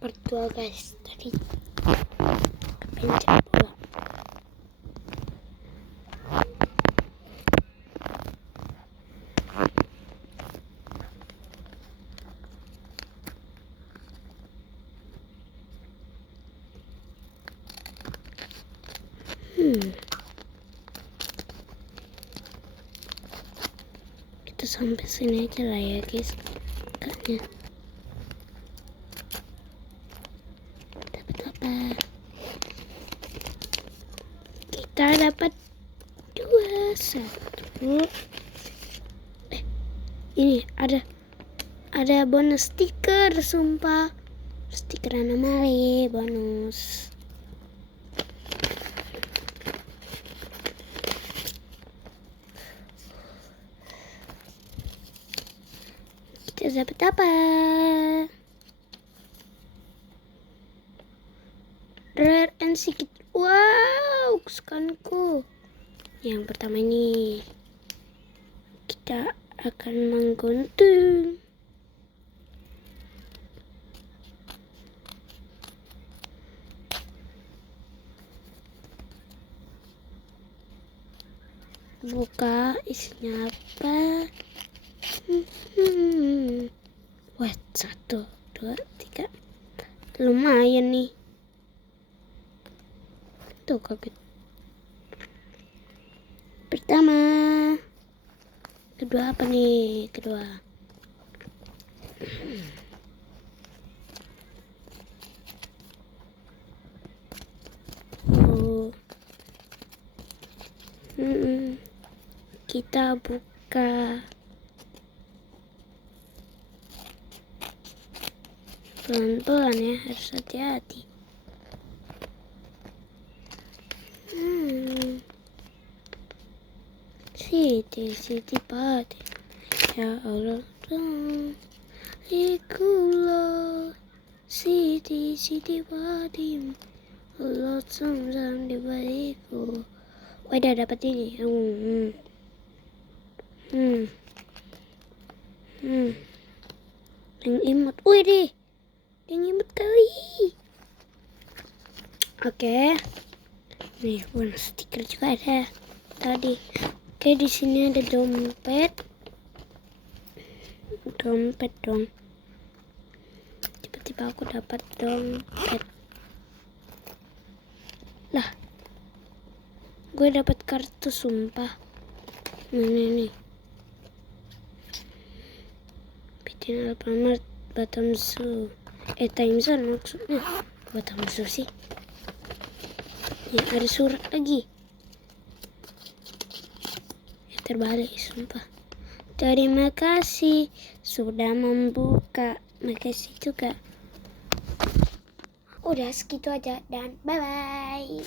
part 2 guys. Tadi kepencet bola. Kita sampai sini aja lah ya guys. Kayaknya dapat apa? Kita dapat 21. Ini ada bonus stiker, sumpah. Stiker anomali bonus. Kita dapat apa? Rare and secret. Wow, kesukaanku. Yang pertama ini kita akan menggunting. Buka, isinya apa? Wah, 1, 2, 3. Lumayan nih. Tuh kaget. Pertama. Kedua apa nih? Kedua. Oh. Kita buka. Pelan-pelan ya, harus hati-hati. Siti pati. Ya Allah, ikulah Siti pati. Allah samsam di baikku. Udah dapat ini. Yang imut. Wih deh. Yang imut kali. Oke. Nih, bonus stiker juga ada tadi. Oke, di sini ada dompet. Dompet dong. Tiba-tiba aku dapat dompet. Lah. Gue dapat kartu sumpah. Nih. Bikin Alfamart Batam Zoo. Time zone maksudnya. Batam Zoo sih. Ya, ada surat lagi. Ya, terbalik sumpah. Terima kasih sudah membuka. Makasih juga. Udah segitu aja dan bye bye.